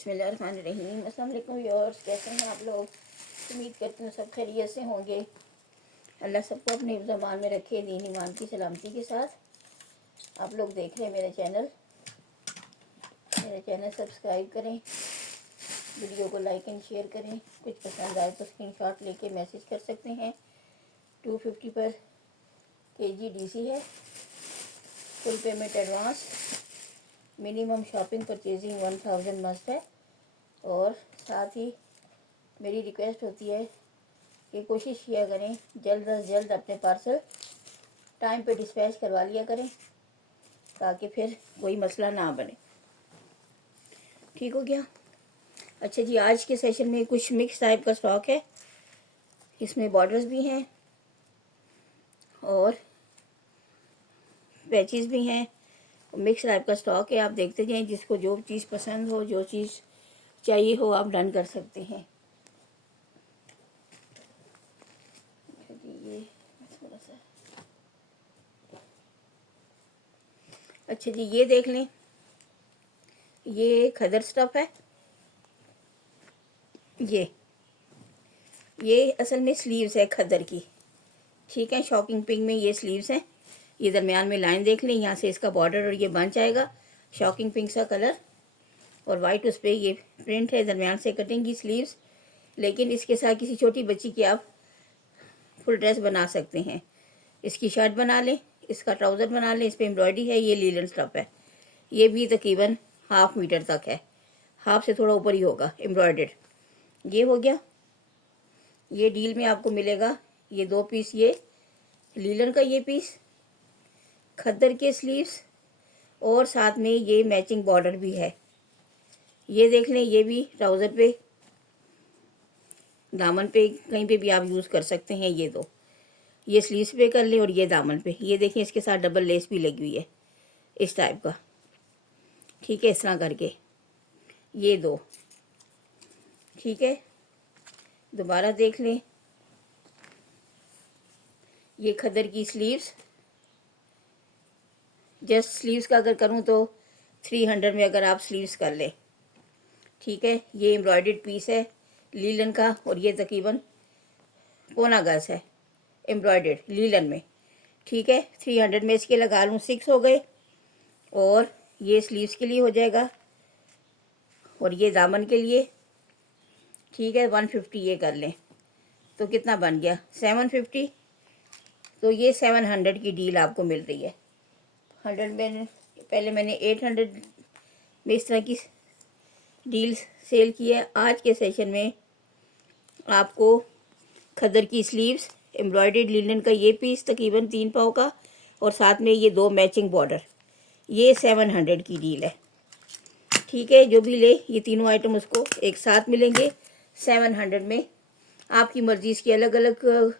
बिस्मिल्लाहिर्रहमानिर्रहीम। अस्सलाम वालेकुम व्यूअर्स, कैसे हैं आप लोग? उम्मीद करती हूँ सब खैरियत से होंगे। अल्लाह सबको अपने ज़मान में रखे, दीन ईमान की सलामती के साथ। आप लोग देख रहे हैं मेरे चैनल सब्सक्राइब करें, वीडियो को लाइक एंड शेयर करें। कुछ पसंद आए तो स्क्रीनशॉट लेके मैसेज कर सकते हैं। 250 पर kg DC है, full payment advance, minimum shopping purchasing 1000 must है। और साथ ही मेरी रिक्वेस्ट होती है कि कोशिश किया करें जल्द अज जल्द अपने पार्सल टाइम पे डिस्पैच करवा लिया करें, ताकि फिर कोई मसला ना बने। ठीक हो गया? अच्छा जी, आज के सेशन में कुछ मिक्स टाइप का स्टॉक है। इसमें बॉर्डर्स भी हैं और पैचेस भी हैं। मिक्स टाइप का स्टॉक है। आप देखते जाएं, जिसको जो चीज़ पसंद हो, जो चीज़ चाहिए हो, आप डन कर सकते हैं। ये थोड़ा सा, अच्छा जी, ये देख लें, ये खदर स्टफ है। ये असल में स्लीव्स है खदर की। ठीक है, शॉकिंग पिंक में ये स्लीव्स हैं। ये दरमियान में लाइन देख लें, यहाँ से इसका बॉर्डर और ये बंच आएगा, शॉकिंग पिंक सा कलर और वाइट उस पर ये प्रिंट है। दरमियान से कटिंग की स्लीव्स, लेकिन इसके साथ किसी छोटी बच्ची की आप फुल ड्रेस बना सकते हैं। इसकी शर्ट बना लें, इसका ट्राउज़र बना लें। इस पर एम्ब्रॉयडरी है, ये लीलन स्टफ है। ये भी तकरीबन 1/2 मीटर तक है, हाफ से थोड़ा ऊपर ही होगा एम्ब्रॉयडर्ड। ये हो गया। ये डील में आपको मिलेगा ये 2 पीस, ये लीलन का ये पीस, खद्दर के स्लीव्स और साथ में ये मैचिंग बॉर्डर भी है। ये देख लें, ये भी ट्राउज़र पे, दामन पे, कहीं पे भी आप यूज़ कर सकते हैं। ये दो, ये स्लीव्स पे कर लें और ये दामन पे। ये देखें, इसके साथ डबल लेस भी लगी हुई है इस टाइप का। ठीक है, इस तरह करके ये दो। ठीक है, दोबारा देख लें, ये खदर की स्लीव्स, जस्ट स्लीव्स का अगर करूं तो 300 में अगर आप स्लीव्स कर लें। ठीक है, ये एम्ब्रॉयडर्ड पीस है लीलन का और ये तकरीबन 1.25 गज है एम्ब्रॉयडर्ड लीलन में। ठीक है, 300 में इसके लगा लूँ 6 हो गए और ये स्लीव्स के लिए हो जाएगा और ये दामन के लिए। ठीक है, 150 ये कर लें तो कितना बन गया 750। तो ये 700 की डील आपको मिल रही है। 100 में पहले मैंने 800 में इस तरह की डील सेल की है। आज के सेशन में आपको खदर की स्लीव्स, एम्ब्रॉयडर्ड लिनन का ये पीस तकरीबन 3 पाव का और साथ में ये 2 मैचिंग बॉर्डर, ये 700 की डील है। ठीक है, जो भी ले ये तीनों आइटम उसको एक साथ मिलेंगे 700 में। आपकी मर्ज़ी, इसकी अलग अलग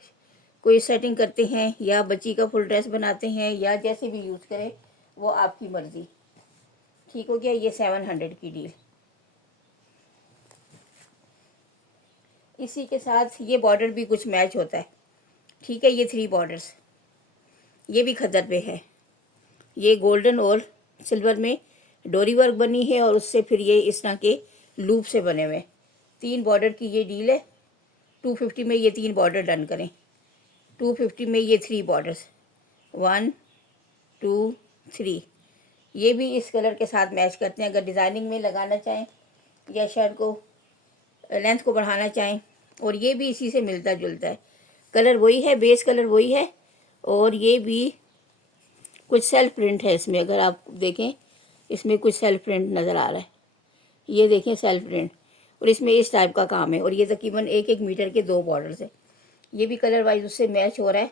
कोई सेटिंग करते हैं या बच्ची का फुल ड्रेस बनाते हैं या जैसे भी यूज़ करें, वो आपकी मर्ज़ी। ठीक हो गया, ये 700 की डील। इसी के साथ ये बॉर्डर भी कुछ मैच होता है। ठीक है, ये 3 बॉर्डर्स, ये भी खद्दर पे है। ये गोल्डन और सिल्वर में डोरी वर्क बनी है और उससे फिर ये इस तरह के लूप से बने हुए 3 बॉर्डर की ये डील है। 250 में ये 3 बॉर्डर डन करें। 250 में ये 3 बॉर्डर्स, 1 2 3, ये भी इस कलर के साथ मैच करते हैं। अगर डिज़ाइनिंग में लगाना चाहें या शर्ट को लेंथ को बढ़ाना चाहें, और ये भी इसी से मिलता जुलता है। कलर वही है, बेस कलर वही है और ये भी कुछ सेल्फ प्रिंट है इसमें। अगर आप देखें, इसमें कुछ सेल्फ प्रिंट नज़र आ रहा है। ये देखें, सेल्फ प्रिंट, और इसमें इस टाइप का काम है। और ये तकरीबन 1-1 मीटर के 2 बॉर्डर है। ये भी कलर वाइज उससे मैच हो रहा है।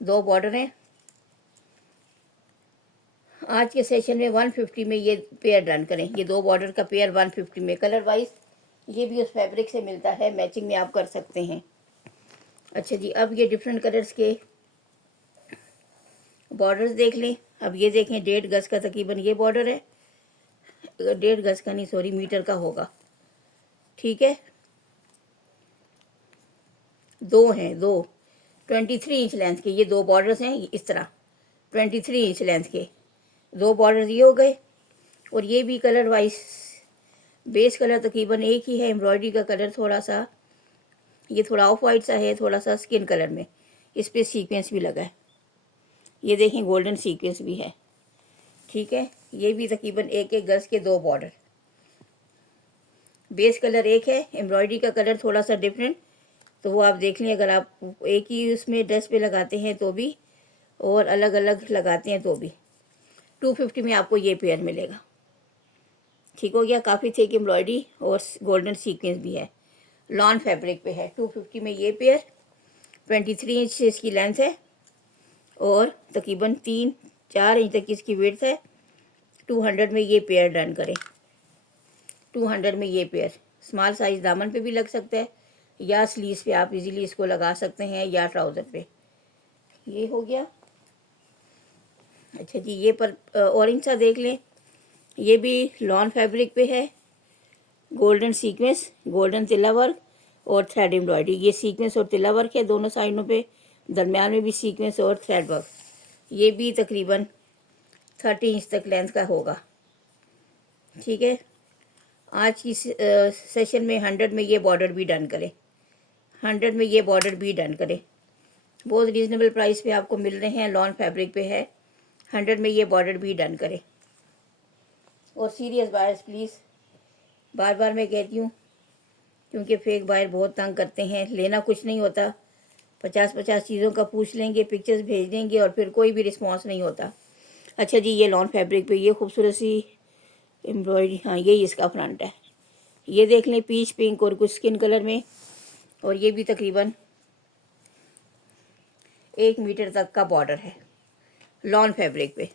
2 बॉर्डर हैं। आज के सेशन में 150 में ये पेयर डन करें। ये 2 बॉर्डर का पेयर 150 में, कलर वाइज ये भी उस फैब्रिक से मिलता है, मैचिंग में आप कर सकते हैं। अच्छा जी, अब ये डिफरेंट कलर्स के बॉर्डर्स देख लें। अब ये देखें, 1.5 गज का तकरीबन ये बॉर्डर है। 1.5 गज का नहीं, सॉरी, मीटर का होगा। ठीक है, 2 हैं, 23 इंच लेंथ के ये 2 बॉर्डर्स हैं। इस तरह 23 इंच लेंथ के 2 बॉर्डर ये हो गए। और ये भी कलर वाइज बेस कलर तकरीबन एक ही है, एम्ब्रॉयडरी का कलर थोड़ा सा ये थोड़ा ऑफ वाइट सा है, थोड़ा सा स्किन कलर में। इस पर सीक्वेंस भी लगा है, ये देखें गोल्डन सीक्वेंस भी है। ठीक है, ये भी तकरीबन एक एक गज के 2 बॉर्डर। बेस कलर एक है, एम्ब्रॉयडरी का कलर थोड़ा सा डिफरेंट, तो वो आप देख लें। अगर आप एक ही उसमें ड्रेस पे लगाते हैं तो भी, और अलग अलग लगाते हैं तो भी। 250 में आपको ये पेयर मिलेगा। ठीक हो गया, काफ़ी थिक एम्ब्रॉयडरी और गोल्डन सीक्वेंस भी है, लॉन फैब्रिक पे है। 250 में ये पेयर, 23 इंच इसकी लेंथ है और तकरीबन 3-4 इंच तक इसकी विड्थ है। 200 में ये पेयर डन करें। 200 में ये पेयर स्मॉल साइज दामन पे भी लग सकता है या स्लीव्स पे आप इजीली इसको लगा सकते हैं या ट्राउज़र पे। ये हो गया। अच्छा जी, ये पर ऑरेंज सा देख लें, ये भी लॉन फैब्रिक पे है, गोल्डन सीक्वेंस, गोल्डन तिल्ला वर्क और थ्रेड एम्ब्रॉयडरी। ये सीक्वेंस और तिल्ला वर्क है दोनों साइडों पे, दरमियान में भी सीक्वेंस और थ्रेड वर्क। ये भी तकरीबन 30 इंच तक लेंथ का होगा। ठीक है, आज की सेशन में 100 में ये बॉर्डर भी डन करें। 100 में ये बॉर्डर भी डन करें। बहुत रीज़नेबल प्राइस पे आपको मिल रहे हैं, लॉन फैब्रिक पे है। 100 में ये बॉर्डर भी डन करें। और सीरियस बायर्स प्लीज़, बार बार मैं कहती हूँ, क्योंकि फेक बायर बहुत तंग करते हैं। लेना कुछ नहीं होता, 50-50 चीज़ों का पूछ लेंगे, पिक्चर्स भेज देंगे और फिर कोई भी रिस्पॉन्स नहीं होता। अच्छा जी, ये लॉन फैब्रिक पे ये खूबसूरत सी एम्ब्रॉयडरी, हाँ यही इसका फ्रंट है। ये देख लें, पीच पिंक और कुछ स्किन कलर में। और ये भी तकरीबन 1 मीटर तक का बॉर्डर है, लॉन फैब्रिक पे।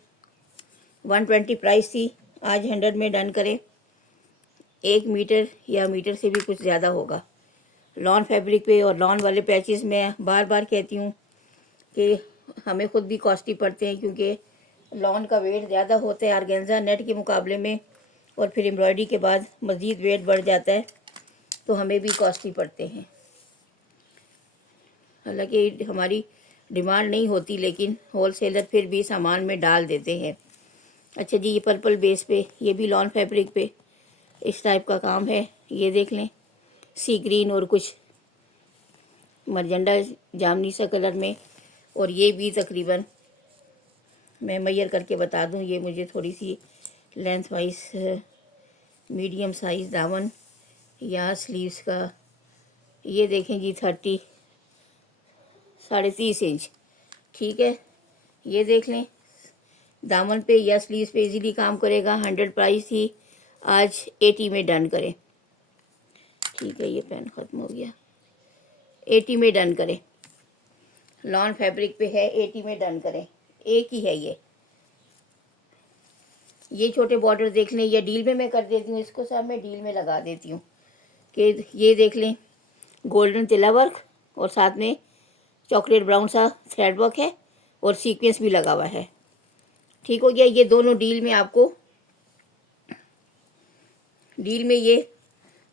120 प्राइस थी, आज 100 में डन करें। 1 मीटर या मीटर से भी कुछ ज़्यादा होगा लॉन फैब्रिक पे। और लॉन वाले पैचेस मैं बार बार कहती हूँ कि हमें ख़ुद भी कॉस्टली पड़ते हैं, क्योंकि लॉन का वेट ज़्यादा होता है ऑर्गेन्जा नेट के मुकाबले में, और फिर एम्ब्रॉयडरी के बाद मज़ीद वेट बढ़ जाता है, तो हमें भी कॉस्टली पड़ते हैं। हालांकि हमारी डिमांड नहीं होती, लेकिन होलसेलर फिर भी सामान में डाल देते हैं। अच्छा जी, ये पर्पल बेस पे, ये भी लॉन फैब्रिक पे इस टाइप का काम है। ये देख लें, सी ग्रीन और कुछ मरजंडा जामनी सा कलर में। और ये भी तकरीबन मैं मेजर करके बता दूं, ये मुझे थोड़ी C length wise medium size दामन या स्लीव्स का, ये देखें जी 30-30.5 इंच। ठीक है, ये देख लें, दामन पे या स्लीव्स पे इजीली काम करेगा। 100 प्राइस थी, आज 80 में डन करें। ठीक है, ये पेन ख़त्म हो गया। 80 में डन करें, लॉन फैब्रिक पे है, 80 में डन करें। एक ही है ये छोटे बॉर्डर देख लें, या डील में मैं कर देती हूँ इसको, सब मैं डील में लगा देती हूँ। कि ये देख लें, गोल्डन तिला वर्क और साथ में चॉकलेट ब्राउन सा थ्रेड वर्क है और सीक्वेंस भी लगा हुआ है। ठीक हो गया, ये दोनों डील में आपको, डील में ये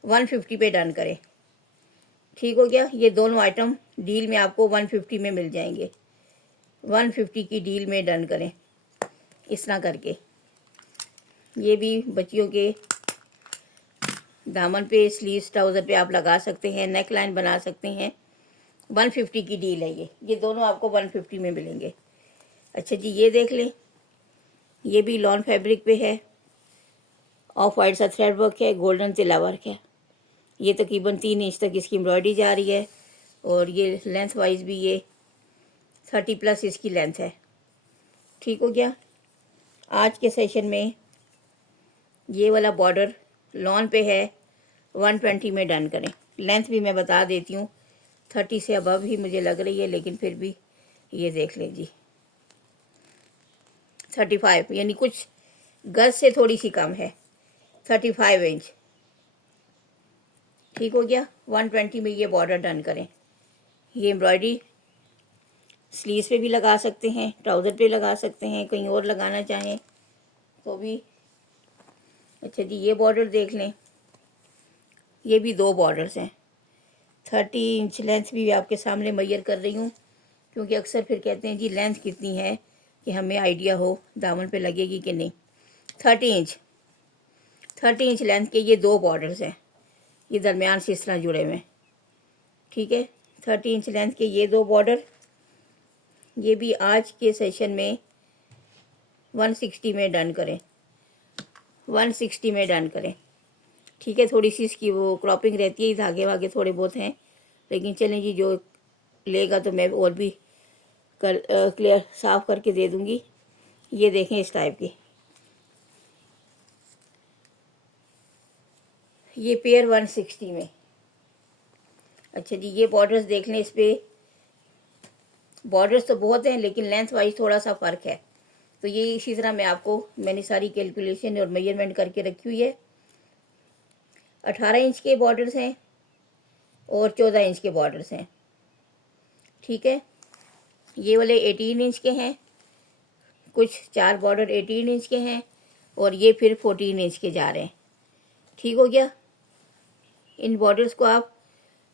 150 पे डन करें। ठीक हो गया, ये दोनों आइटम डील में आपको 150 में मिल जाएंगे। 150 की डील में डन करें इस तरह करके। ये भी बच्चियों के दामन पे, स्लीव्स, ट्राउज़र पे आप लगा सकते हैं, नेक लाइन बना सकते हैं। 150 की डील है ये दोनों आपको 150 में मिलेंगे। अच्छा जी, ये देख लें, ये भी लॉन फैब्रिक पे है, ऑफ वाइट सा थ्रेड वर्क है, गोल्डन तिला वर्क है। ये तकरीबन 3 इंच तक इसकी एम्ब्रॉयडरी जा रही है और ये लेंथ वाइज भी ये 30+ इसकी लेंथ है। ठीक हो गया, आज के सेशन में ये वाला बॉर्डर लॉन पे है, 120 में डन करें। लेंथ भी मैं बता देती हूँ, 30 से अबव ही मुझे लग रही है, लेकिन फिर भी ये देख लें जी, 35, यानी कुछ गज से थोड़ी सी कम है, 35 इंच। ठीक हो गया, 120 में ये बॉर्डर डन करें। ये एम्ब्रॉयडरी स्लीव्स पे भी लगा सकते हैं, ट्राउज़र पे लगा सकते हैं, कहीं और लगाना चाहें तो भी। अच्छा जी, ये बॉर्डर देख लें, ये भी 2 बॉर्डर्स हैं। 30 इंच लेंथ भी आपके सामने मेजर कर रही हूँ, क्योंकि अक्सर फिर कहते हैं जी लेंथ कितनी है, कि हमें आइडिया हो दामन पे लगेगी कि नहीं। 30 इंच, 30 इंच लेंथ के ये 2 बॉर्डर्स हैं, ये दरमियान से इस तरह जुड़े हुए हैं, ठीक है। 30 इंच लेंथ के ये 2 बॉर्डर, ये भी आज के सेशन में 160 में डन करें, 160 में डन करें, ठीक है। थोड़ी सी इसकी वो क्रॉपिंग रहती है, धागे वागे थोड़े बहुत हैं, लेकिन चलें जी, जो लेगा तो मैं और भी क्लियर साफ करके दे दूंगी। ये देखें इस टाइप की, ये पेयर 160 में। अच्छा जी, ये बॉर्डर्स देख लें, इस पे बॉर्डर्स तो बहुत हैं लेकिन लेंथ वाइज थोड़ा सा फ़र्क है। तो ये इसी तरह मैंने सारी कैलकुलेशन और मेजरमेंट करके रखी हुई है। 18 इंच के बॉर्डर्स हैं और 14 इंच के बॉर्डर्स हैं, ठीक है। ये वाले 18 इंच के हैं, कुछ 4 बॉर्डर 18 इंच के हैं और ये फिर 14 इंच के जा रहे हैं, ठीक हो गया। इन बॉर्डर्स को आप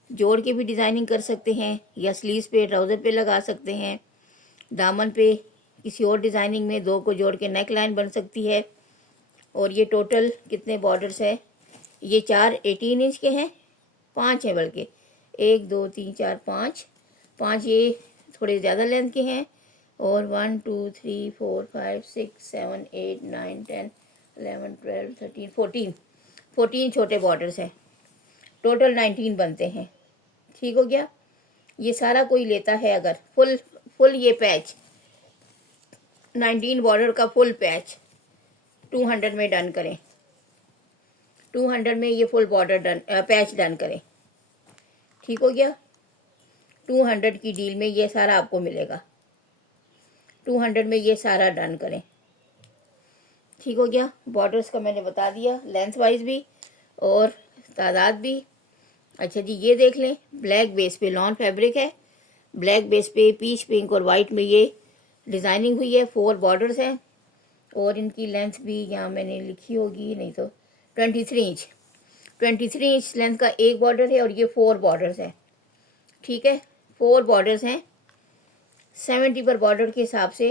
जोड़ के भी डिज़ाइनिंग कर सकते हैं या स्लीव्स पे, ट्राउज़र पे लगा सकते हैं, दामन पे किसी और डिज़ाइनिंग में 2 को जोड़ के नेक लाइन बन सकती है। और ये टोटल कितने बॉर्डर्स है, ये 4 18 इंच के हैं, 5 हैं बल्कि, 1 2 3 4 5 ये थोड़े ज़्यादा लेंथ के हैं, और 1 2 3 4 5 6 7 8 9 10 11 12 13 14 छोटे बॉर्डर्स हैं, टोटल 19 बनते हैं, ठीक हो गया। ये सारा कोई लेता है अगर फुल ये पैच 19 बॉर्डर का फुल पैच 200 में डन करें, 200 में ये फुल बॉर्डर पैच डन करें, ठीक हो गया। 200 की डील में ये सारा आपको मिलेगा, 200 में ये सारा डन करें, ठीक हो गया। बॉर्डर्स का मैंने बता दिया, लेंथ वाइज भी और तादाद भी। अच्छा जी, ये देख लें, ब्लैक बेस पे लॉन फैब्रिक है, ब्लैक बेस पे पीच पिंक और वाइट में ये डिज़ाइनिंग हुई है, 4 बॉर्डर्स हैं और इनकी लेंथ भी यहाँ मैंने लिखी होगी, नहीं तो 23 इंच लेंथ का एक बॉर्डर है और ये 4 बॉर्डर्स हैं, ठीक है। 4 बॉर्डर्स हैं, 70 पर बॉर्डर के हिसाब से,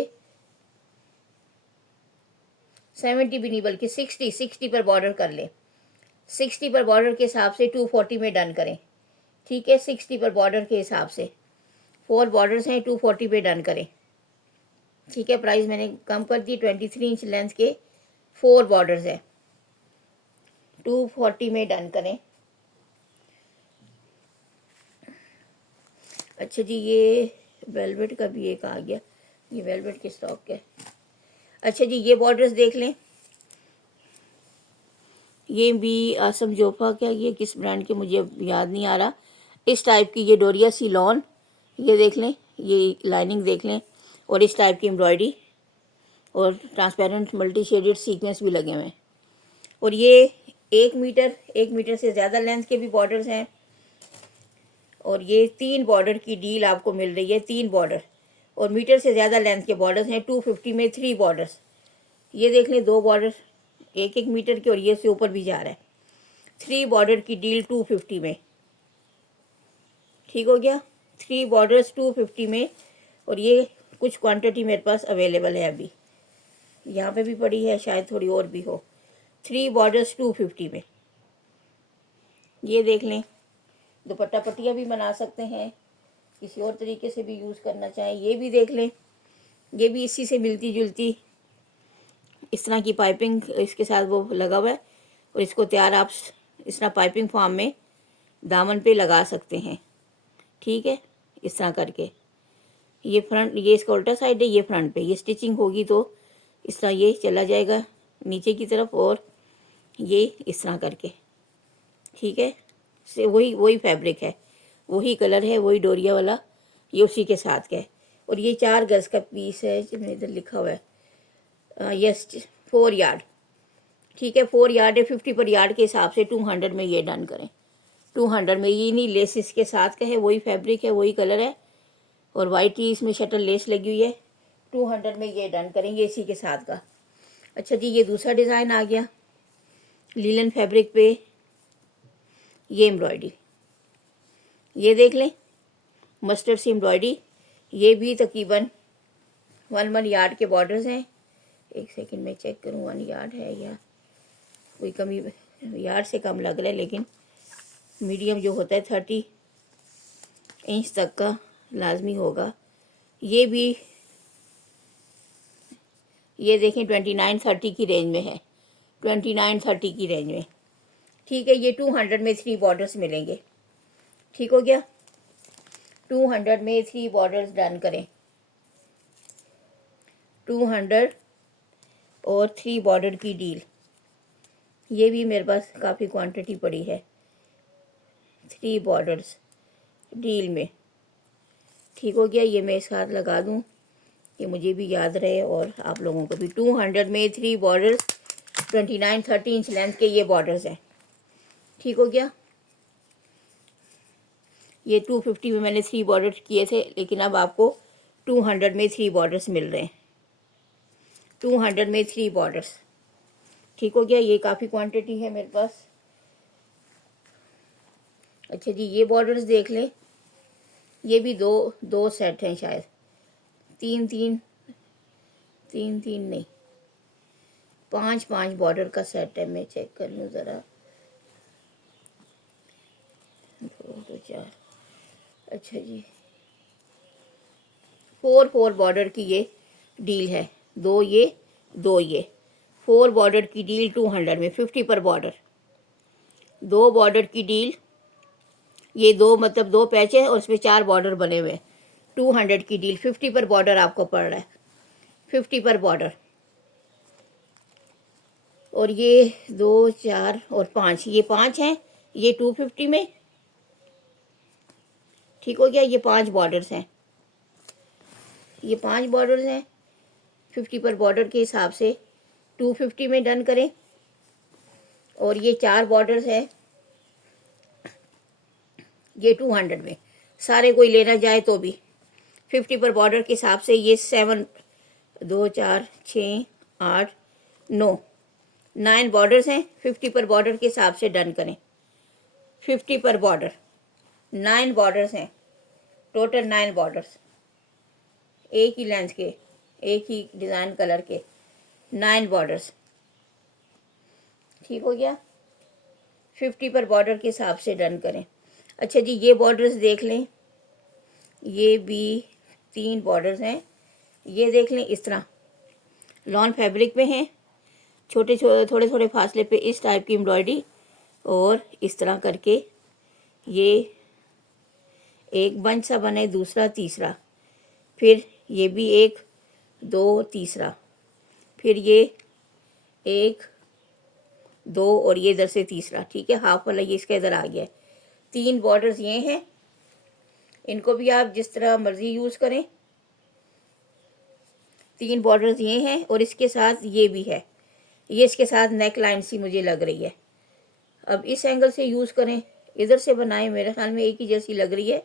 70 भी नहीं बल्कि 60 पर बॉर्डर कर ले, 60 पर बॉर्डर के हिसाब से 240 में डन करें, ठीक है। 60 पर बॉर्डर के हिसाब से 4 बॉर्डर्स हैं, 240 पे डन करें, ठीक है। प्राइस मैंने कम कर दी, 23 इंच लेंथ के 4 बॉर्डर्स है, 240 में डन करें। अच्छा जी, ये वेलवेट का भी एक आ गया, ये वेलवेट के स्टॉक है। अच्छा जी, ये बॉर्डर्स देख लें, ये भी आसम जोफा क्या, ये किस ब्रांड के मुझे याद नहीं आ रहा, इस टाइप की ये डोरिया सिलॉन, ये देख लें, ये लाइनिंग देख लें और इस टाइप की एम्ब्रॉयडरी और ट्रांसपेरेंट मल्टी शेडेड सीक्वेंस भी लगे हुए हैं। और ये 1 मीटर से ज़्यादा लेंथ के भी बॉर्डर्स हैं और ये 3 बॉर्डर की डील आपको मिल रही है, 3 बॉर्डर और मीटर से ज़्यादा लेंथ के बॉर्डर्स हैं, 250 में 3 बॉर्डर्स। ये देख लें, 2 बॉर्डर 1 मीटर के और ये से ऊपर भी जा रहा है, 3 बॉर्डर की डील 250 में, ठीक हो गया। 3 बॉर्डर्स 250 में और ये कुछ क्वांटिटी मेरे पास अवेलेबल है, अभी यहाँ पे भी पड़ी है, शायद थोड़ी और भी हो। 3 बॉर्डर्स 250 में, ये देख लें। दुपट्टा पट्टियाँ भी बना सकते हैं, किसी और तरीके से भी यूज़ करना चाहें, ये भी देख लें। ये भी इसी से मिलती जुलती इस तरह की पाइपिंग इसके साथ वो लगा हुआ है और इसको तैयार आप इस तरह पाइपिंग फॉर्म में दामन पे लगा सकते हैं, ठीक है। इस तरह करके ये फ्रंट, ये इसका उल्टा साइड है, ये फ्रंट पे, ये स्टिचिंग होगी तो इस तरह ये चला जाएगा नीचे की तरफ और ये इस तरह करके, ठीक है। से वही फैब्रिक है, वही कलर है, वही डोरिया वाला, ये उसी के साथ का है। और ये 4 गज का पीस है, जिसमें इधर लिखा हुआ है यस 4 यार्ड, ठीक है। 4 यार्ड है, 50 पर यार्ड के हिसाब से 200 में ये डन करें, 200 में। ये नहीं लेस इसके साथ का है, वही फैब्रिक है, वही कलर है और वाइट ही इसमें शटल लेस लगी हुई है, 200 में ये डन करेंगे इसी के साथ का। अच्छा जी, ये दूसरा डिज़ाइन आ गया, लीलन फैब्रिक पे ये एम्ब्रॉयडरी, ये देख लें, मस्टर्ड सी एम्ब्रॉयडरी, ये भी तकरीबन 1 यार्ड के बॉर्डर्स हैं। एक सेकंड में चेक करूँ 1 यार्ड है या कोई कमी यार्ड से कम लग रहा है, लेकिन मीडियम जो होता है 30 इंच तक का लाजमी होगा। ये भी ये देखें 29-30 की रेंज में है, 29-30 की रेंज में। ठीक है, ये 200 में 3 बॉर्डर्स मिलेंगे। ठीक हो गया, 200 में 3 बॉर्डर्स डन करें। 200 और 3 बॉर्डर की डील, ये भी मेरे पास काफ़ी क्वांटिटी पड़ी है 3 बॉर्डर्स डील में। ठीक हो गया, ये मैं इस हाथ लगा दूं कि मुझे भी याद रहे और आप लोगों को भी। 200 में 3 बॉर्डर्स 29-30 इंच लेंथ के ये बॉर्डर्स हैं। ठीक हो गया, ये 250 में मैंने 3 बॉर्डर्स किए थे, लेकिन अब आपको 200 में 3 बॉर्डर्स मिल रहे हैं। 200 में 3 बॉर्डर्स। ठीक हो गया, ये काफ़ी क्वांटिटी है मेरे पास। अच्छा जी, ये बॉर्डर्स देख लें, ये भी दो सेट हैं शायद, तीन नहीं, 5 बॉर्डर का सेट है। मैं चेक कर लूँ ज़रा, 2 4, अच्छा जी 4 बॉर्डर की ये डील है, 2 ये 4 बॉर्डर की डील 200 में 50 पर बॉर्डर। 2 बॉर्डर की डील, ये 2 मतलब 2 पैच है और उसमें 4 बॉर्डर बने हुए। 200 की डील 50 पर बॉर्डर आपको पड़ रहा है, 50 पर बॉर्डर। और ये 2 4 और 5, ये 5 हैं, ये 250 में। ठीक हो गया, ये 5 बॉर्डर्स हैं, ये 5 बॉर्डर्स हैं 50 पर बॉर्डर के हिसाब से 250 में डन करें। और ये 4 बॉर्डर्स हैं, ये 200 में। सारे कोई लेना जाए तो भी 50 पर बॉर्डर के हिसाब से ये 7 2 4 6 8 9 बॉर्डर्स हैं। 50 पर बॉर्डर के हिसाब से डन करें। 50 पर बॉर्डर 9 बॉर्डर्स हैं, टोटल 9 बॉर्डर्स, एक ही लेंथ के, एक ही डिज़ाइन कलर के 9 बॉर्डर्स। ठीक हो गया, 50 पर बॉर्डर के हिसाब से डन करें। अच्छा जी, ये बॉर्डर्स देख लें, ये भी 3 बॉर्डर्स हैं। ये देख लें, इस तरह लॉन फैब्रिक में हैं, छोटे थोड़े फासले पे इस टाइप की एम्ब्रॉयडरी, और इस तरह करके ये एक बंच सा बने, दूसरा तीसरा, फिर ये भी 1 2 तीसरा, फिर ये 1 2 और ये इधर से तीसरा। ठीक है, हाफ वाला ये इसका इधर आ गया है। 3 बॉर्डर्स ये हैं, इनको भी आप जिस तरह मर्जी यूज़ करें। 3 बॉर्डर्स ये हैं और इसके साथ ये भी है, ये इसके साथ नेक लाइन सी मुझे लग रही है। अब इस एंगल से यूज़ करें, इधर से बनाएं, मेरे ख्याल में एक ही जैसी लग रही है।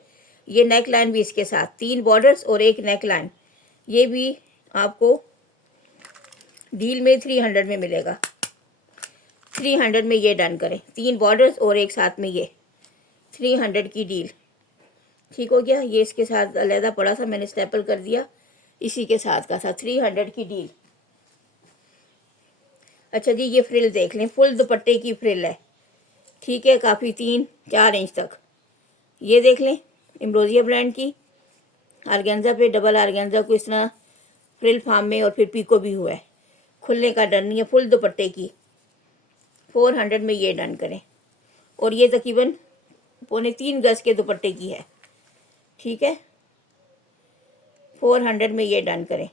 ये नेक लाइन भी इसके साथ, 3 बॉर्डर्स और एक नेक लाइन, ये भी आपको डील में 300 में मिलेगा। 300 में ये डन करें, 3 बॉर्डर्स और एक साथ में ये 300 की डील। ठीक हो गया, ये इसके साथ अलहदा पड़ा था, मैंने स्टेपल कर दिया, इसी के साथ का था 300 की डील। अच्छा जी, ये फ्रिल देख लें, फुल दुपट्टे की फ्रिल है। ठीक है, काफ़ी 3-4 इंच तक। ये देख लें, एम्ब्रोजिया ब्रांड की, आर्गेन्जा पे डबल आर्गेन्जा को इस तरह फ्रिल फार्म में और फिर पीको भी हुआ है, खुलने का डर नहीं है, फुल दुपट्टे की। 400 में ये डन करें, और ये तकरीबन 2.25 गज के दुपट्टे की है। ठीक है, 400 में ये डन करें।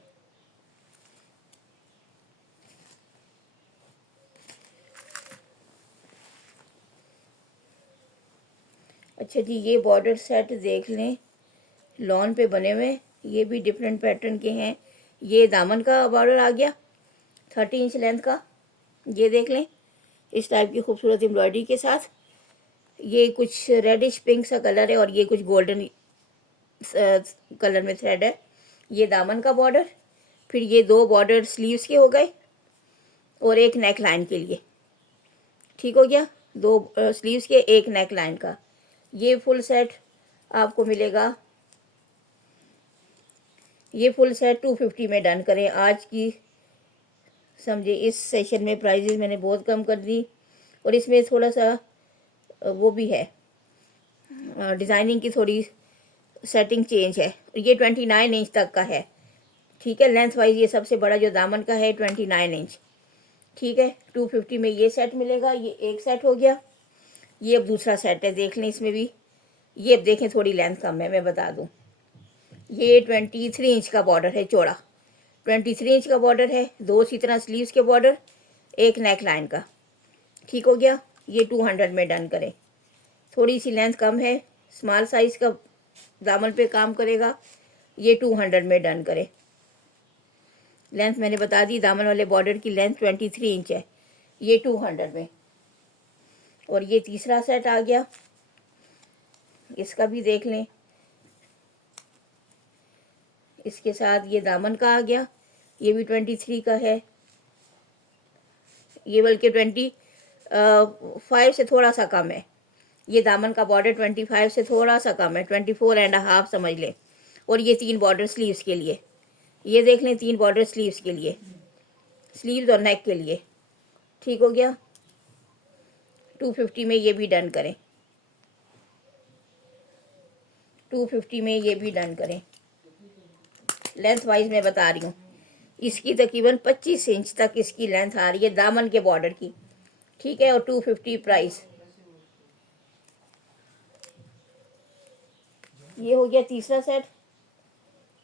अच्छा जी, ये बॉर्डर सेट देख लें, लॉन पे बने हुए, ये भी डिफरेंट पैटर्न के हैं। ये दामन का बॉर्डर आ गया 30 इंच लेंथ का, ये देख लें, इस टाइप की खूबसूरत एम्ब्रॉयडरी के साथ। ये कुछ रेडिश पिंक सा कलर है और ये कुछ गोल्डन कलर में थ्रेड है। ये दामन का बॉर्डर, फिर ये 2 बॉर्डर स्लीव्स के हो गए और एक नेक लाइन के लिए। ठीक हो गया, 2 स्लीव्स के, एक नेक लाइन का। ये फुल सेट आपको मिलेगा, ये फुल सेट 250 में डन करें। आज की समझे। इस सेशन में प्राइजेस मैंने बहुत कम कर दी और इसमें थोड़ा सा वो भी है, डिज़ाइनिंग की थोड़ी सेटिंग चेंज है। ये 29 इंच तक का है, ठीक है। लेंथ वाइज ये सबसे बड़ा जो दामन का है 29 इंच, ठीक है। 250 में ये सेट मिलेगा। ये एक सेट हो गया। ये अब दूसरा सेट है, देख लें इसमें भी। ये अब देखें थोड़ी लेंथ कम है, मैं बता दूं। ये 23 इंच का बॉर्डर है, चौड़ा 23 इंच का बॉर्डर है। दो इसी तरह स्लीव्स के बॉर्डर, एक नेक लाइन का, ठीक हो गया। ये 200 में डन करें। थोड़ी सी लेंथ कम है, स्मॉल साइज़ का दामन पे काम करेगा। ये 200 में डन करें। लेंथ मैंने बता दी, दामन वाले बॉर्डर की लेंथ 23 इंच है। ये 200 में। और ये तीसरा सेट आ गया, इसका भी देख लें। इसके साथ ये दामन का आ गया, ये भी 23 का है। ये बल्कि 25 से थोड़ा सा कम है। ये दामन का बॉर्डर 25 से थोड़ा सा कम है, 24.5 समझ लें। और ये 3 बॉर्डर स्लीव्स के लिए, ये देख लें, 3 बॉर्डर स्लीव्स के लिए, स्लीव्स और नेक के लिए, ठीक हो गया। 250 में ये भी डन करें। 250 में ये भी डन करें। लेंथ वाइज मैं बता रही हूँ, इसकी तकरीबन 25 इंच तक इसकी लेंथ आ रही है दामन के बॉर्डर की, ठीक है। और 250 प्राइस। ये हो गया तीसरा सेट।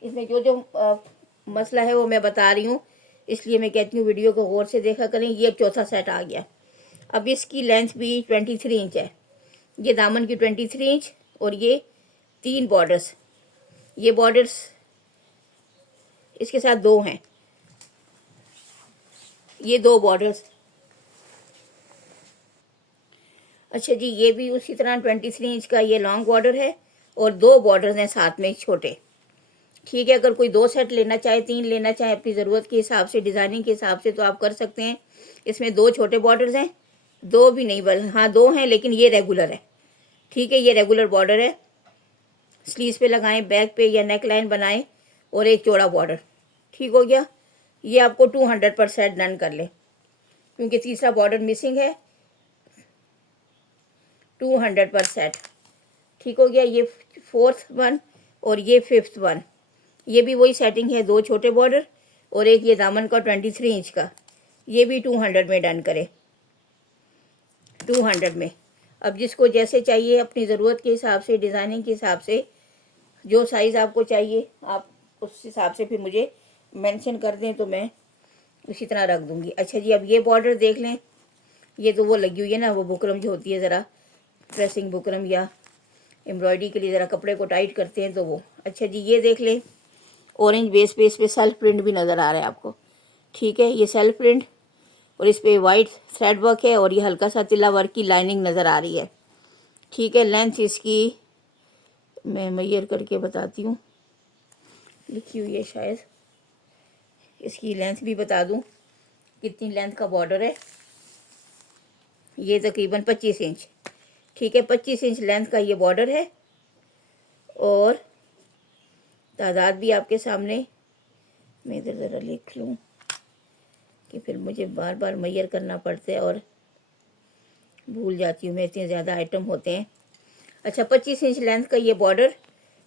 इसमें जो जो मसला है वो मैं बता रही हूँ, इसलिए मैं कहती हूँ वीडियो को गौर से देखा करें। ये अब चौथा सेट आ गया। अब इसकी लेंथ भी 23 इंच है। ये दामन की 23 इंच और ये 3 बॉर्डर्स, ये बॉर्डर्स इसके साथ 2 हैं, ये 2 बॉर्डर्स। अच्छा जी, ये भी उसी तरह 23 इंच का ये लॉन्ग बॉर्डर है और 2 बॉर्डर्स हैं साथ में छोटे, ठीक है। अगर कोई 2 सेट लेना चाहे, 3 लेना चाहे अपनी ज़रूरत के हिसाब से, डिज़ाइनिंग के हिसाब से, तो आप कर सकते हैं। इसमें 2 छोटे बॉर्डर्स हैं, 2 भी नहीं बल्कि हाँ 2 हैं, लेकिन ये रेगुलर है, ठीक है। ये रेगुलर बॉर्डर है, स्लीव्स पे लगाएं, बैक पे या नेक लाइन बनाएं और एक चौड़ा बॉर्डर, ठीक हो गया। ये आपको 200 पर सेट डन कर ले, क्योंकि तीसरा बॉर्डर मिसिंग है। 200 पर सेट, ठीक हो गया। ये 4th वन और ये 5th वन, ये भी वही सेटिंग है, 2 छोटे बॉर्डर और एक ये दामन का 23 इंच का। ये भी 200 में डन करें, 200 में। अब जिसको जैसे चाहिए अपनी ज़रूरत के हिसाब से, डिज़ाइनिंग के हिसाब से, जो साइज़ आपको चाहिए आप उस हिसाब से फिर मुझे मेंशन कर दें तो मैं उसी तरह रख दूँगी। अच्छा जी, अब ये बॉर्डर देख लें। ये तो वो लगी हुई है ना, वो बुकरम जो होती है, ज़रा प्रेसिंग बुकरम या एम्ब्रॉयडरी के लिए ज़रा कपड़े को टाइट करते हैं तो वो। अच्छा जी, ये देख लें, ऑरेंज बेस पे इस पर सेल्फ प्रिंट भी नज़र आ रहा है आपको, ठीक है। ये सेल्फ प्रिंट और इस पर वाइट थ्रेड वर्क है और ये हल्का सा तिला वर्क की लाइनिंग नज़र आ रही है, ठीक है। लेंथ इसकी मैं मेजर करके बताती हूँ, लिखी हुई है शायद, इसकी लेंथ भी बता दूँ कितनी लेंथ का बॉर्डर है। ये तकरीबन 25 इंच, ठीक है। 25 इंच लेंथ का ये बॉर्डर है और तादाद भी आपके सामने, मैं इधर ज़रा लिख लूँ कि फिर मुझे बार बार मेजर करना पड़ता है और भूल जाती हूँ मैं, इतने ज़्यादा आइटम होते हैं। अच्छा, 25 इंच लेंथ का ये बॉर्डर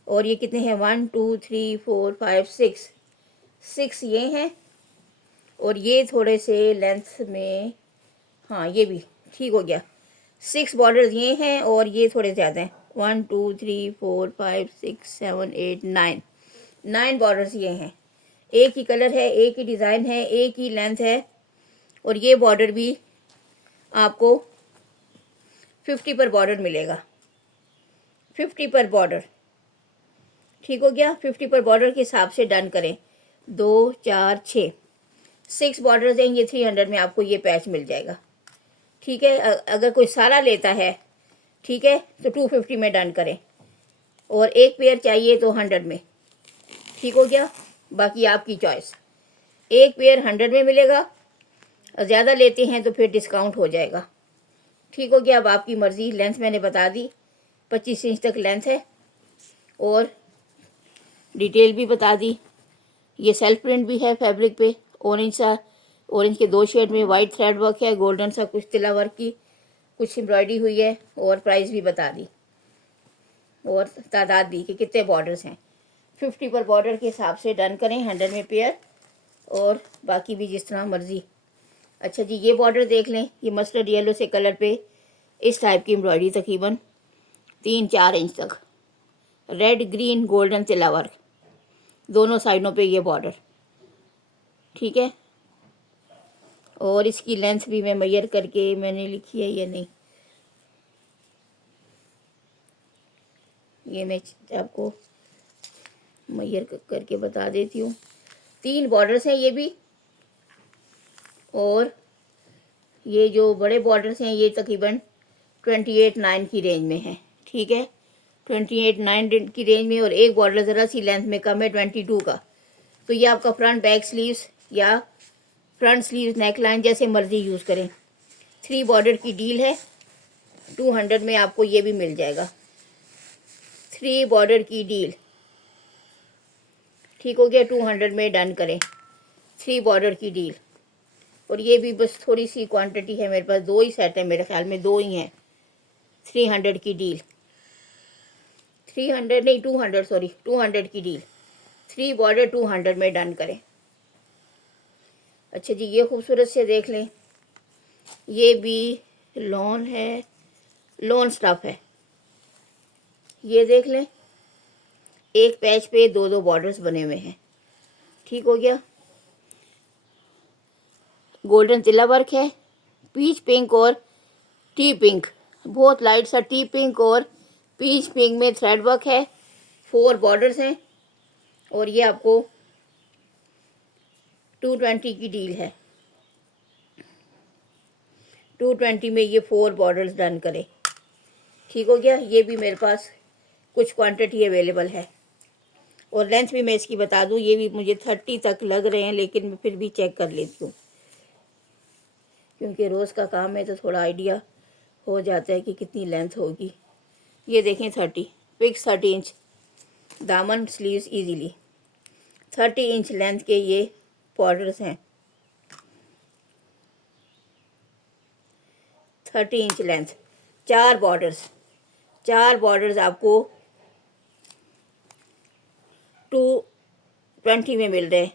और ये कितने हैं, 1 2 3 4 5 6 ये हैं और ये थोड़े से लेंथ में, हाँ ये भी ठीक हो गया। 6 बॉर्डर ये हैं और ये थोड़े ज़्यादा हैं, 1 2 3 4 5 6 7 8 9 बॉर्डर्स ये हैं। एक ही कलर है, एक ही डिज़ाइन है, एक ही लेंथ है और ये बॉर्डर भी आपको 50 पर बॉर्डर मिलेगा, 50 पर बॉर्डर, ठीक हो गया। 50 पर बॉर्डर के हिसाब से डन करें। 2 4 6 बॉर्डर्स हैं, ये 300 में आपको ये पैच मिल जाएगा, ठीक है। अगर कोई सारा लेता है, ठीक है, तो 250 में डन करें और एक पेयर चाहिए तो 100 में, ठीक हो गया। बाकी आपकी चॉइस, एक पेयर 100 में मिलेगा, ज़्यादा लेते हैं तो फिर डिस्काउंट हो जाएगा, ठीक हो गया। अब आपकी मर्ज़ी। लेंथ मैंने बता दी, 25 इंच तक लेंथ है और डिटेल भी बता दी। ये सेल्फ प्रिंट भी है फैब्रिक पे, ऑरेंज सा ऑरेंज के 2 शेड में, वाइट थ्रेड वर्क है, गोल्डन सा कुछ तिला वर्क की कुछ एम्ब्रॉयडरी हुई है, और प्राइस भी बता दी और तादाद भी कि कितने बॉर्डर्स हैं। 50 पर बॉर्डर के हिसाब से डन करें, 100 में पेयर, और बाकी भी जिस तरह मर्जी। अच्छा जी, ये बॉर्डर देख लें, ये मस्टर्ड येलो से कलर पे इस टाइप की एम्ब्रॉयडरी तकरीबन 3-4 इंच तक, रेड ग्रीन गोल्डन तिला वर्क, दोनों साइडों पे ये बॉर्डर, ठीक है। और इसकी लेंथ भी मैं मेजर करके मैंने लिखी है या नहीं, ये मैं आपको मेजर करके बता देती हूँ। 3 बॉर्डर्स हैं ये भी, और ये जो बड़े बॉर्डर्स हैं ये तकरीबन 28-9 की रेंज में है, ठीक है, 28-9 की रेंज में। और एक बॉर्डर ज़रा सी लेंथ में कम है 22 का। तो ये आपका फ्रंट बैक स्लीव्स या फ्रंट स्लीव्स नेक लाइन जैसे मर्जी यूज़ करें। 3 बॉर्डर की डील है, 200 में आपको ये भी मिल जाएगा। 3 बॉर्डर की डील, ठीक हो गया, 200 में डन करें। 3 बॉर्डर की डील, और ये भी बस थोड़ी सी क्वांटिटी है मेरे पास, 2 ही सेट है मेरे ख्याल में, 2 ही हैं। 300 की डील, 300 नहीं 200, सॉरी 200 की डील, 3 बॉर्डर 200 में डन करें। अच्छा जी, ये खूबसूरत से देख लें, ये भी लॉन है, लॉन स्टफ है, ये देख लें, एक पैच पे 2-2 बॉर्डर्स बने हुए हैं, ठीक हो गया। गोल्डन तिला वर्क है, पीच पिंक और टी पिंक, बहुत लाइट सा टी पिंक और पीच पिंक में थ्रेड वर्क है, 4 बॉर्डर्स हैं, और ये आपको 220 की डील है। 220 में ये 4 बॉर्डर्स डन करें, ठीक हो गया। ये भी मेरे पास कुछ क्वांटिटी अवेलेबल है, और लेंथ भी मैं इसकी बता दूं, ये भी मुझे 30 तक लग रहे हैं, लेकिन मैं फिर भी चेक कर लेती हूँ, क्योंकि रोज़ का काम है तो थोड़ा आइडिया हो जाता है कि कितनी लेंथ होगी। ये देखें 30, फिक्स 30 इंच दामन, स्लीव्स इजीली, 30 इंच लेंथ के ये बॉर्डर्स हैं, 30 इंच लेंथ, 4 बॉर्डर्स आपको 220 में मिल रहे हैं,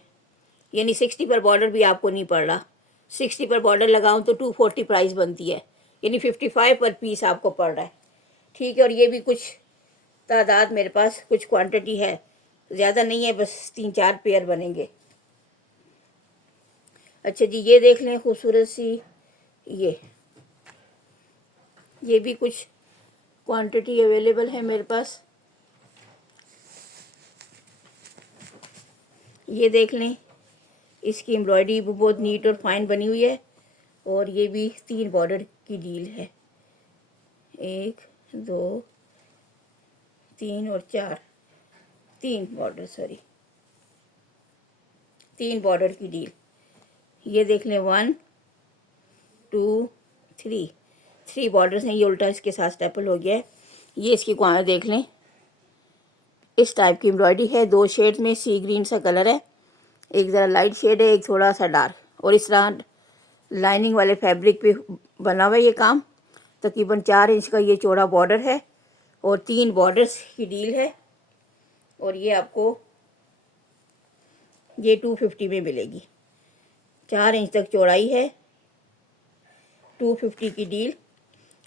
यानी 60 पर बॉर्डर भी आपको नहीं पड़ रहा। 60 पर बॉर्डर लगाऊं तो 240 प्राइस बनती है, यानी 55 पर पीस आपको पड़ रहा है, ठीक है। और ये भी कुछ तादाद मेरे पास, कुछ क्वांटिटी है, ज़्यादा नहीं है, बस 3-4 पेयर बनेंगे। अच्छा जी, ये देख लें खूबसूरत सी, ये भी कुछ क्वांटिटी अवेलेबल है मेरे पास, ये देख लें, इसकी एम्ब्रॉयडरी भी बहुत नीट और फाइन बनी हुई है, और ये भी 3 बॉर्डर की डील है, 1 2 3 और 4, 3 बॉर्डर, सॉरी 3 बॉर्डर की डील। ये देख लें 1 2 3 बॉर्डर्स हैं, ये उल्टा इसके साथ स्टेपल हो गया है। ये इसकी क्वांटिटी देख लें, इस टाइप की एम्ब्रॉयडरी है, 2 शेड्स में, सी ग्रीन सा कलर है, एक ज़रा लाइट शेड है, एक थोड़ा सा डार्क, और इस तरह लाइनिंग वाले फैब्रिक पे बना हुआ ये काम। तकरीबन 4 इंच का ये चौड़ा बॉर्डर है, और 3 बॉर्डर्स की डील है, और ये आपको ये 250 में मिलेगी। 4 इंच तक चौड़ाई है, 250 की डील।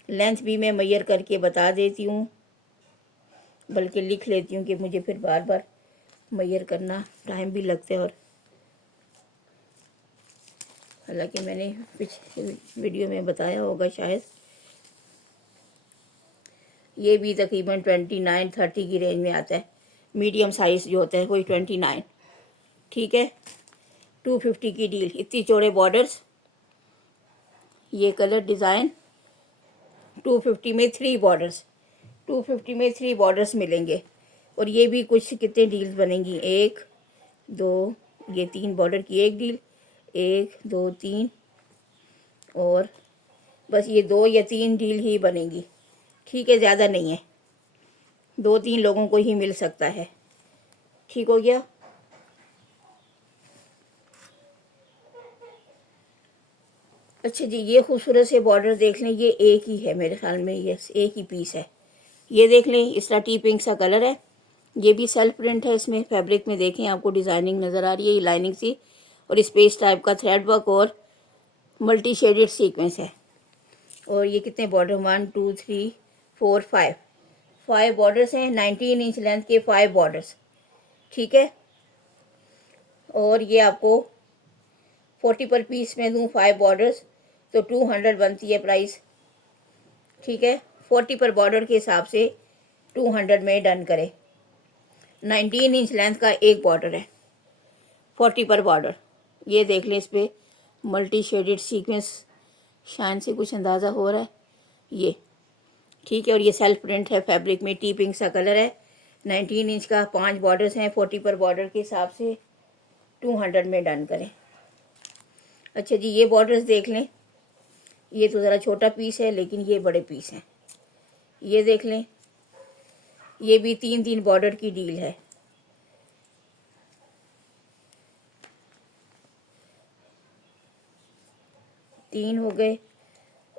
लेंथ भी मैं मेजर करके बता देती हूँ, बल्कि लिख लेती हूँ कि मुझे फिर बार बार मेजर करना टाइम भी लगता है, और हालांकि मैंने पिछले वीडियो में बताया होगा शायद। ये भी तकरीबन 29-30 की रेंज में आता है, मीडियम साइज़ जो होता है कोई 29, ठीक है। 250 की डील, इतनी चौड़े बॉर्डर्स, ये कलर डिज़ाइन, 250 में 3 बॉर्डर्स, 250 में 3 बॉर्डर्स मिलेंगे। और ये भी कुछ कितने डील्स बनेंगी, 1 2, ये 3 बॉर्डर की एक डील, 1 2 3, और बस ये 2 या 3 डील ही बनेंगी, ठीक है, ज़्यादा नहीं है, 2-3 लोगों को ही मिल सकता है, ठीक हो गया। अच्छा जी, ये खूबसूरत से बॉर्डर देख लें, ये एक ही है मेरे ख्याल में, ये एक ही पीस है। ये देख लें, इस तरह टी पिंक सा कलर है। ये भी सेल्फ प्रिंट है, इसमें फैब्रिक में देखें आपको डिज़ाइनिंग नज़र आ रही है, ये लाइनिंग सी और स्पेस टाइप का थ्रेड वर्क और मल्टी शेडेड सीक्वेंस है। और ये कितने बॉर्डर, 1 2 3 4 5 बॉर्डर्स हैं, 19 इंच लेंथ के 5 बॉर्डर्स, ठीक है। और ये आपको 40 पर पीस में दूँ 5 बॉर्डर्स तो 200 बनती है प्राइस, ठीक है। 40 पर बॉर्डर के हिसाब से 200 में डन करें। 19 इंच लेंथ का एक बॉर्डर है, 40 पर बॉर्डर। ये देख लें, इस पर मल्टी शेडेड सीक्वेंस शाइन से कुछ अंदाज़ा हो रहा है, ये ठीक है। और ये सेल्फ प्रिंट है, फैब्रिक में टी पिंक सा कलर है। 19 इंच का 5 बॉर्डर्स हैं, 40 पर बॉर्डर के हिसाब से 200 में डन करें। अच्छा जी, ये बॉर्डर्स देख लें, ये तो ज़रा छोटा पीस है लेकिन ये बड़े पीस हैं। ये देख लें, ये भी 3 बॉर्डर की डील है। तीन हो गए।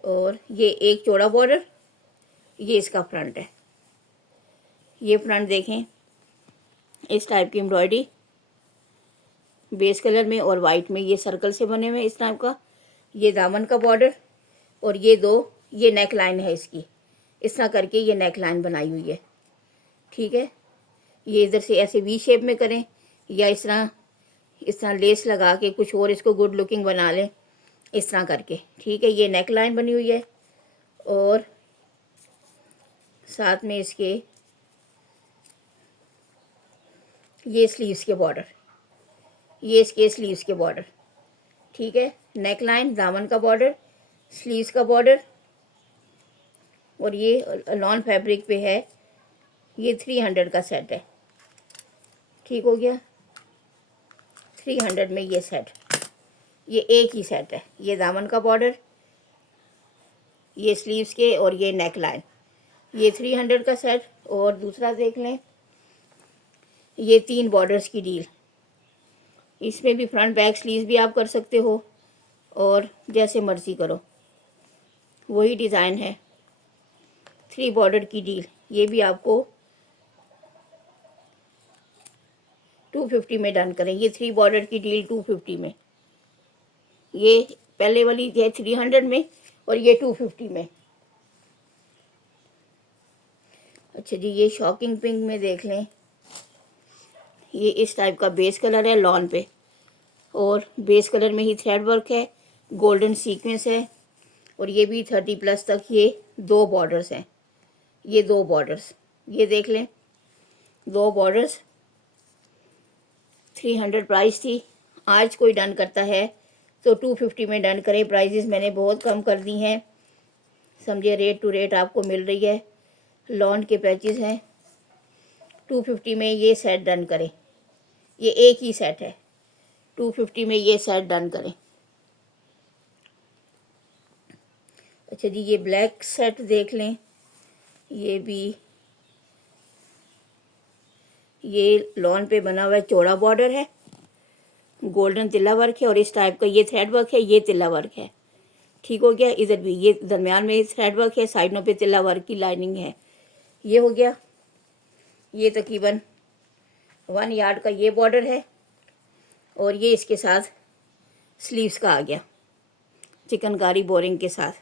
और ये एक चौड़ा बॉर्डर, ये इसका फ्रंट है। ये फ्रंट देखें, इस टाइप की एम्ब्रॉयडरी बेस कलर में और वाइट में, ये सर्कल से बने हुए इस टाइप का। ये दामन का बॉर्डर और ये नेक लाइन है इसकी, इस तरह करके ये नेक लाइन बनाई हुई है, ठीक है। ये इधर से ऐसे वी शेप में करें या इस तरह लेस लगा के कुछ और इसको गुड लुकिंग बना लें, इस तरह करके, ठीक है। ये नेक लाइन बनी हुई है और साथ में इसके ये स्लीव्स के बॉर्डर, ये इसके स्लीव्स के बॉर्डर, ठीक है। नेक लाइन, दामन का बॉर्डर, स्लीव्स का बॉर्डर और ये लॉन फैब्रिक पे है। ये 300 का सेट है, ठीक हो गया। 300 में ये सेट, ये एक ही सेट है। ये दामन का बॉर्डर, ये स्लीव्स के और ये नेक लाइन, ये 300 का सेट। और दूसरा देख लें, ये 3 बॉर्डर्स की डील, इसमें भी फ्रंट बैक स्लीव्स भी आप कर सकते हो और जैसे मर्ज़ी करो, वही डिज़ाइन है। 3 बॉर्डर की डील, ये भी आपको 250 में डन करें। ये 3 बॉर्डर की डील 250 में, ये पहले वाली है 300 में और ये 250 में। अच्छा जी, ये शॉकिंग पिंक में देख लें, ये इस टाइप का बेस कलर है लॉन पे और बेस कलर में ही थ्रेड वर्क है, गोल्डन सीक्वेंस है। और ये भी 30+ तक ये 2 बॉर्डर्स हैं, ये 2 बॉर्डर्स, ये देख लें 2 बॉर्डर्स। 300 प्राइस थी, आज कोई डन करता है तो 250 में डन करें। प्राइजेस मैंने बहुत कम कर दी हैं, समझे, रेट टू रेट आपको मिल रही है। लॉन के पैचेस हैं, 250 में ये सेट डन करें। ये एक ही सेट है, 250 में ये सेट डन करें। अच्छा जी, ये ब्लैक सेट देख लें, ये भी ये लॉन पे बना हुआ है, चौड़ा बॉर्डर है, गोल्डन तिल्ला वर्क है और इस टाइप का ये थ्रेड वर्क है, ये तिल्ला वर्क है, ठीक हो गया। इधर भी ये दरमियान में थ्रेड वर्क है, साइडों पे तिल्ला वर्क की लाइनिंग है, ये हो गया। ये तकरीबन 1 यार्ड का ये बॉर्डर है और ये इसके साथ स्लीव्स का आ गया, चिकनकारी बोरिंग के साथ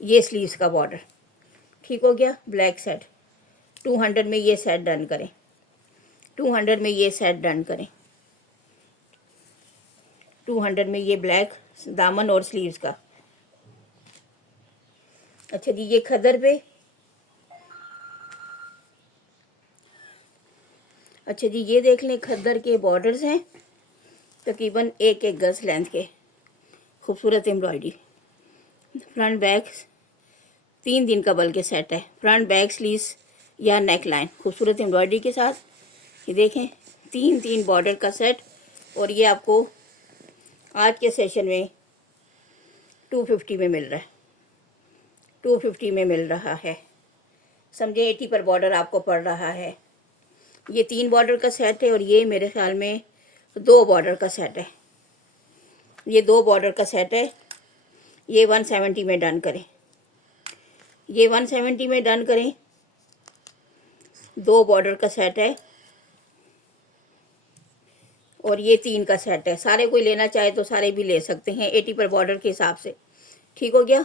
ये स्लीव्स का बॉर्डर, ठीक हो गया। ब्लैक सेट 200 में ये सेट डन करें, 200 में ये सेट डन करें। 200 में ये ब्लैक दामन और स्लीव्स का। अच्छा जी, ये खदर पे, अच्छा जी, ये देख लें, खद्दर के बॉर्डर्स हैं तकरीबन 1 गज लेंथ के, खूबसूरत एम्ब्रॉयडरी। फ्रंट बैक 3 का बल्कि सेट है, फ्रंट बैक स्लीव्स या नेक लाइन खूबसूरत एम्ब्रॉयडरी के साथ। ये देखें 3 बॉर्डर का सेट और ये आपको आज के सेशन में 250 में मिल रहा है, 250 में मिल रहा है, समझे। 80 पर बॉर्डर आपको पड़ रहा है। ये 3 बॉर्डर का सेट है और ये मेरे ख्याल में 2 बॉर्डर का सेट है, ये 2 बॉर्डर का सेट है। ये 170 में डन करें, ये 170 में डन करें। 2 बॉर्डर का सेट है और ये 3 का सेट है। सारे कोई लेना चाहे तो सारे भी ले सकते हैं 80 पर बॉर्डर के हिसाब से। ठीक हो गया,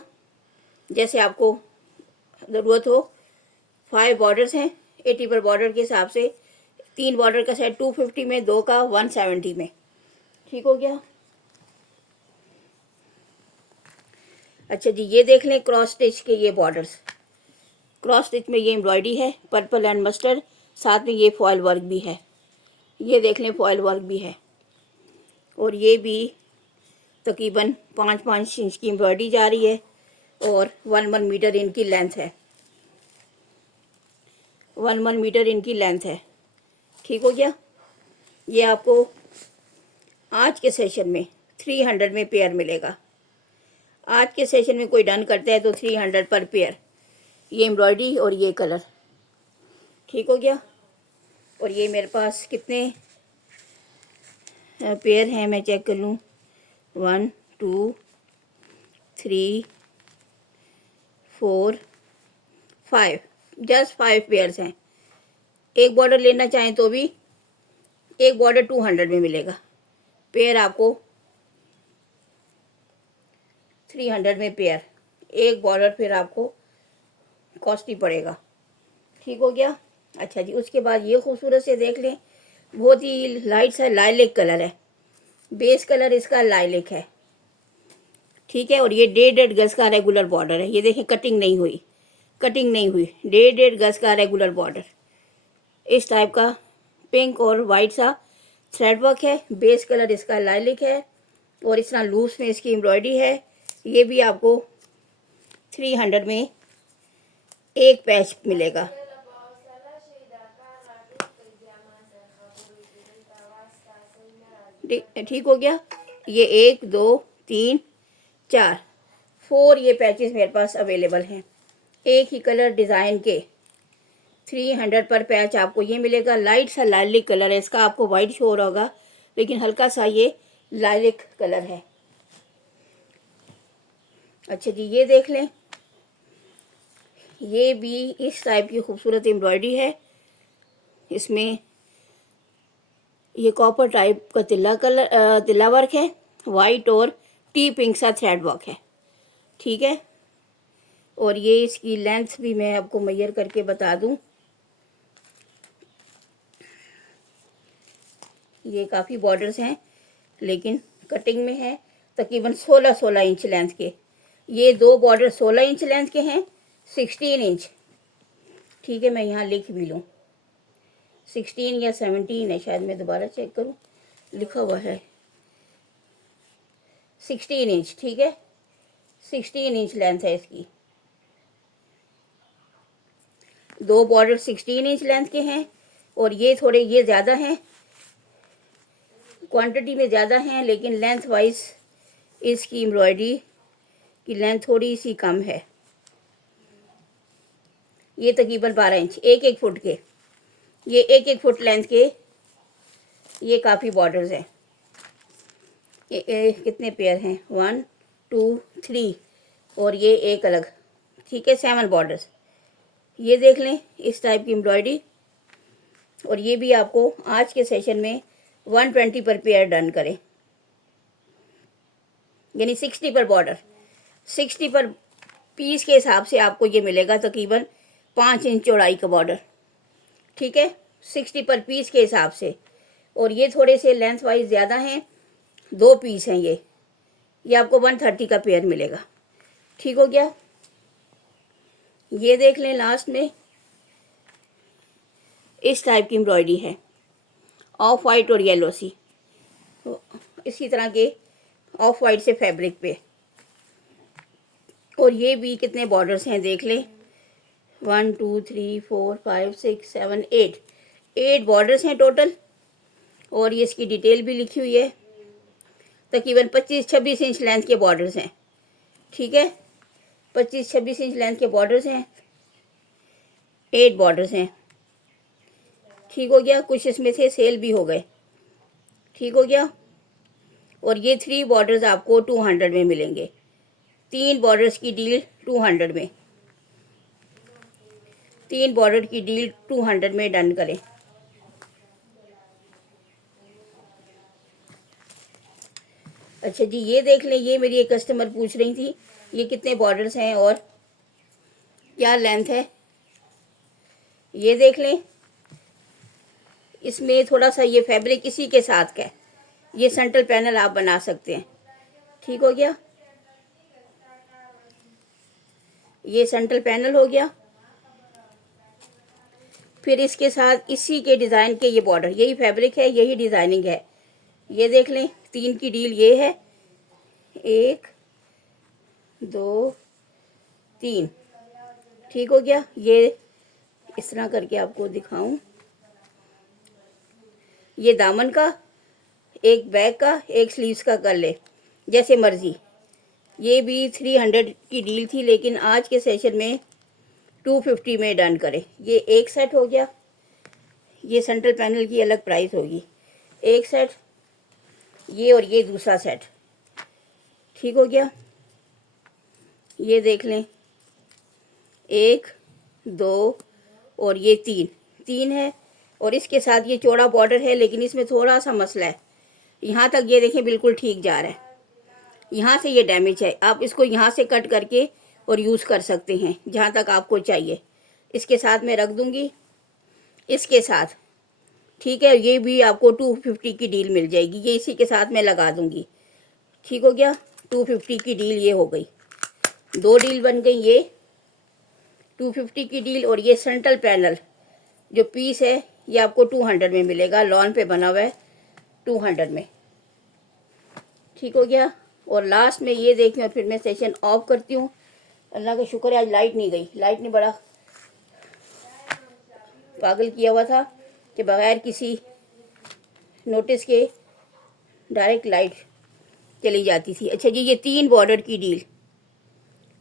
जैसे आपको ज़रूरत हो। 5 बॉर्डर्स हैं 80 पर बॉर्डर के हिसाब से। 3 बॉर्डर का सेट 250 में, 2 का 170 में। ठीक हो गया। अच्छा जी, ये देख लें क्रॉस स्टिच के ये बॉर्डर्स। क्रॉस स्टिच में ये एम्ब्रॉयडरी है पर्पल एंड मस्टर्ड, साथ में ये फॉयल वर्क भी है। ये देख लें फॉयल वर्क भी है। और ये भी तकरीबन 5-5 इंच की एम्ब्रॉयडरी जा रही है और 1-1 मीटर इनकी लेंथ है। 1-1 मीटर इनकी लेंथ है। ठीक हो गया। ये आपको आज के सेशन में 300 में पेयर मिलेगा। आज के सेशन में कोई डन करता है तो 300 पर पेयर, ये एम्ब्रॉयडरी और ये कलर। ठीक हो गया। और ये मेरे पास कितने पेयर हैं मैं चेक कर लूँ। 1 2 3 4 5, जस्ट 5 पेयर्स हैं। एक बॉर्डर लेना चाहें तो भी एक बॉर्डर 200 में मिलेगा। पेयर आपको 300 में पेयर, एक बॉर्डर फिर आपको कॉस्टली पड़ेगा। ठीक हो गया। अच्छा जी, उसके बाद ये खूबसूरत से देख लें, बहुत ही लाइट सा लाइलेक कलर है। बेस कलर इसका लाइलेक है। ठीक है। और ये 1.5 गज का रेगुलर बॉर्डर है। ये देखें, कटिंग नहीं हुई, कटिंग नहीं हुई। 1.5 गज का रेगुलर बॉर्डर, इस टाइप का पिंक और वाइट सा थ्रेड वर्क है। बेस कलर इसका लाइलिक है और इस तरह लूज में इसकी एम्ब्रॉयडरी है। ये भी आपको 300 में एक पैच मिलेगा। ठीक हो गया। ये 1 2 3 4 4 ये पैचेस मेरे पास अवेलेबल हैं एक ही कलर डिज़ाइन के। 300 पर पैच आपको ये मिलेगा। लाइट सा लाइलिक कलर है इसका, आपको वाइट शो हो रहा होगा लेकिन हल्का सा ये लाइलिक कलर है। अच्छा जी, ये देख लें, ये भी इस टाइप की खूबसूरत एम्ब्रॉयडरी है। इसमें ये कॉपर टाइप का तिल्ला वर्क है, वाइट और टी पिंक सा थ्रेड वर्क है। ठीक है। और ये इसकी लेंथ भी मैं आपको मेजर करके बता दूं। ये काफ़ी बॉर्डर्स हैं लेकिन कटिंग में है, तकरीबन 16-16 इंच लेंथ के। ये 2 बॉर्डर 16 इंच लेंथ के हैं, 16 इंच। ठीक है, मैं यहाँ लिख भी लूँ, 16 या 17 है शायद, मैं दोबारा चेक करूँ, लिखा हुआ है 16 इंच। ठीक है, 16 इंच लेंथ है इसकी। 2 बॉर्डर 16 इंच लेंथ के हैं और ये थोड़े ये ज़्यादा हैं, क्वांटिटी में ज़्यादा हैं लेकिन लेंथ वाइज इसकी एम्ब्रॉयडरी की लेंथ थोड़ी सी कम है। ये तकरीबन 12 इंच, 1-1 फुट के, ये 1-1 फुट लेंथ के ये काफ़ी बॉर्डर्स हैं। कितने पेयर हैं, 1 2 3 और ये एक अलग। ठीक है, 7 बॉर्डर्स। ये देख लें इस टाइप की एम्ब्रॉयडरी। और ये भी आपको आज के सेशन में 120 पर पेयर डन करें, यानी 60 पर बॉर्डर, 60 पर पीस के हिसाब से आपको ये मिलेगा तकरीबन 5 इंच चौड़ाई का बॉर्डर। ठीक है, 60 पर पीस के हिसाब से। और ये थोड़े से लेंथ वाइज ज़्यादा हैं, 2 पीस हैं ये आपको 130 का पेयर मिलेगा। ठीक हो गया। ये देख लें लास्ट में इस टाइप की एम्ब्रॉयडरी है, ऑफ वाइट और येलो सी, इसी तरह के ऑफ वाइट से फैब्रिक पे। और ये भी कितने बॉर्डर्स हैं देख लें, 1 2 3 4 5 6 7 8 बॉर्डर्स हैं टोटल। और ये इसकी डिटेल भी लिखी हुई है, तकरीबन 25-26 इंच लेंथ के बॉर्डर्स हैं। ठीक है, 25-26 इंच लेंथ के बॉर्डर्स हैं, 8 बॉर्डर्स हैं। ठीक हो गया, कुछ इसमें से सेल भी हो गए। ठीक हो गया। और ये 3 बॉर्डर्स आपको 200 में मिलेंगे। 3 बॉर्डर्स की डील 200 में, 3 बॉर्डर की डील 200 में डन करें। अच्छा जी, ये देख लें, ये मेरी एक कस्टमर पूछ रही थी ये कितने बॉर्डर्स हैं और क्या लेंथ है। ये देख लें, इसमें थोड़ा सा ये फैब्रिक इसी के साथ का है, ये सेंट्रल पैनल आप बना सकते हैं। ठीक हो गया, ये सेंट्रल पैनल हो गया। फिर इसके साथ इसी के डिज़ाइन के ये बॉर्डर, यही फैब्रिक है, यही डिज़ाइनिंग है। ये देख लें, 3 की डील ये है, 1 2 3। ठीक हो गया, ये इस तरह करके आपको दिखाऊं, ये दामन का, एक बैक का, एक स्लीव्स का कर ले जैसे मर्जी। ये भी 300 की डील थी, लेकिन आज के सेशन में 250 में डन करें। ये एक सेट हो गया, ये सेंट्रल पैनल की अलग प्राइस होगी, एक सेट ये और ये दूसरा सेट। ठीक हो गया, ये देख लें, 1 2 और ये 3 है। और इसके साथ ये चौड़ा बॉर्डर है, लेकिन इसमें थोड़ा सा मसला है, यहाँ तक ये देखें बिल्कुल ठीक जा रहा है, यहाँ से ये डैमेज है। आप इसको यहाँ से कट करके और यूज़ कर सकते हैं जहाँ तक आपको चाहिए। इसके साथ मैं रख दूँगी, इसके साथ। ठीक है, ये भी आपको 250 की डील मिल जाएगी, ये इसी के साथ मैं लगा दूँगी। ठीक हो गया, 250 की डील ये हो गई, 2 डील बन गई, ये 250 की डील। और ये सेंट्रल पैनल जो पीस है ये आपको 200 में मिलेगा, लॉन पे बना हुआ है, 200 में। ठीक हो गया, और लास्ट में ये देखें और फिर मैं सेशन ऑफ करती हूँ। अल्लाह का शुक्र है आज लाइट नहीं गई, लाइट ने बड़ा पागल किया हुआ था कि बगैर किसी नोटिस के डायरेक्ट लाइट चली जाती थी। अच्छा जी, ये 3 बॉर्डर की डील,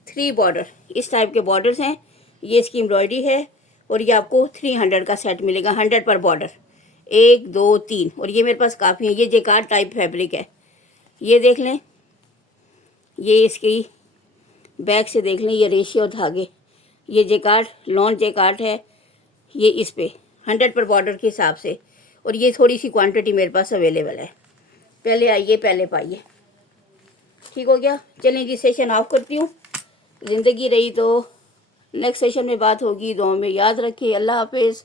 3 बॉर्डर, इस टाइप के बॉर्डर्स हैं, ये इसकी एम्ब्रॉयडरी है। और ये आपको 300 का सेट मिलेगा, 100 पर बॉर्डर, 1 2 3। और ये मेरे पास काफ़ी है, ये जेकार्ड टाइप फैब्रिक है। ये देख लें, ये इसकी बैक से देख लें, ये रेशियो धागे, ये जेकार्ड लॉन जेकार्ड है, ये इस पे 100 पर बॉर्डर के हिसाब से। और ये थोड़ी सी क्वांटिटी मेरे पास अवेलेबल है, पहले आइए पहले पाइए। ठीक हो गया, चलें जी सेशन ऑफ करती हूँ। ज़िंदगी रही तो नेक्स्ट सेशन में बात होगी। दुआ में याद रखिए। अल्लाह हाफिज़।